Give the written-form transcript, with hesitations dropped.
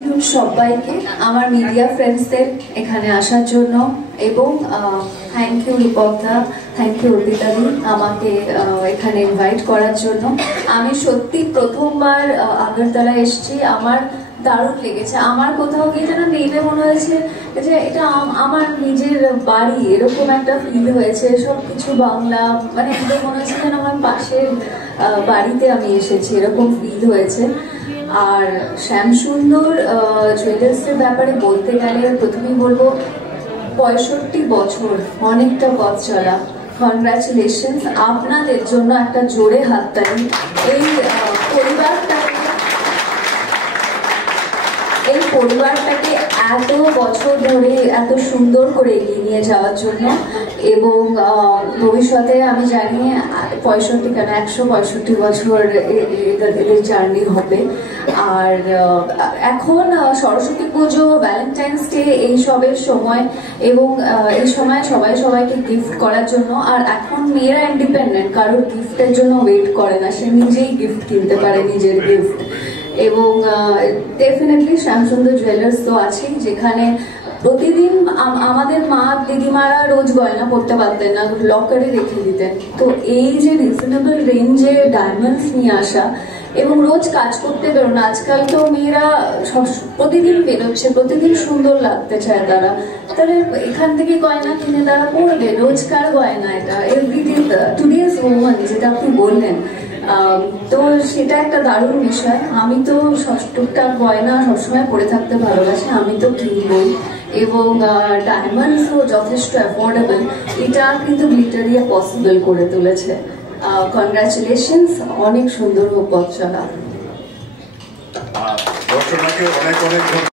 সবাইকে আমার মিডিয়া ফ্রেন্ডসদের এখানে আসার জন্য এবং থ্যাংক ইউ রূপকদা, থ্যাংক ইউ অর্পিতাদি আমাকে এখানে ইনভাইট করার জন্য। আমি সত্যি প্রথমবার আগরতলা এসেছি, আমার দারুণ লেগেছে। আমার কোথাও গিয়ে যেন নেমে মনে হয়েছে যে এটা আমার নিজের বাড়ি, এরকম একটা ফিল হয়েছে। সবকিছু বাংলা, মানে একদম মনে হচ্ছে যেন আমার পাশের বাড়িতে আমি এসেছি, এরকম ফিল হয়েছে। আর শ্যামসুন্দর জুয়েলার্সের ব্যাপারে বলতে গেলে প্রথমেই বলবো 65 বছর, অনেকটা পথ চলা। কনগ্রাচুলেশনস, আপনাদের জন্য একটা জোরে হাততালি। এই পরিবারটাকে এত বছর ধরে এত সুন্দর করে এগিয়ে নিয়ে যাওয়ার জন্য, এবং ভবিষ্যতে আমি জানি 65 কেন 165 বছর এদের জার্নি হবে। আর এখন সরস্বতী পুজো, ভ্যালেন্টাইন্স ডে এইসবের সময়, এবং এই সময় সবাই সবাইকে গিফট করার জন্য। আর এখন মেয়েরা ইন্ডিপেন্ডেন্ট, কারোর গিফটের জন্য ওয়েট করে না, সে নিজেই গিফট কিনতে পারে, নিজের গিফট। এবং ডেফিনেটলি শ্যামসুন্দর জুয়েলার্স তো আছেই, যেখানে প্রতিদিন আমাদের মা দিদিমারা রোজ গয়না পরতে পারতেন না, লকারে রেখে দিতেন। তো এই যে রিজনেবল রেঞ্জে ডায়মন্ডস নিয়ে আসা এবং রোজ কাজ করতে বেরোনো, আজকাল তো মেয়েরা প্রতিদিন বেরোচ্ছে, প্রতিদিন সুন্দর লাগতে চায় তারা, তাহলে এখান থেকে গয়না কিনে তারা পরবে, রোজকার গয়না। এটা এভরিডে টুডেজ ওমান, যেটা আপনি বললেন, তো সেটা একটা দারুণ বিষয়। আমি তো টুকটাক গয়না সবসময় পরে থাকতে ভালোবাসি, আমি তো কিনবই। এবং ডায়মন্ডসও যথেষ্ট অ্যাফোর্ডেবল, এটা কিন্তু গ্লিটারিয়া পসিবল করে তুলেছে। কনগ্রাচুলেশনস, অনেক সুন্দর হোক পথ চলা।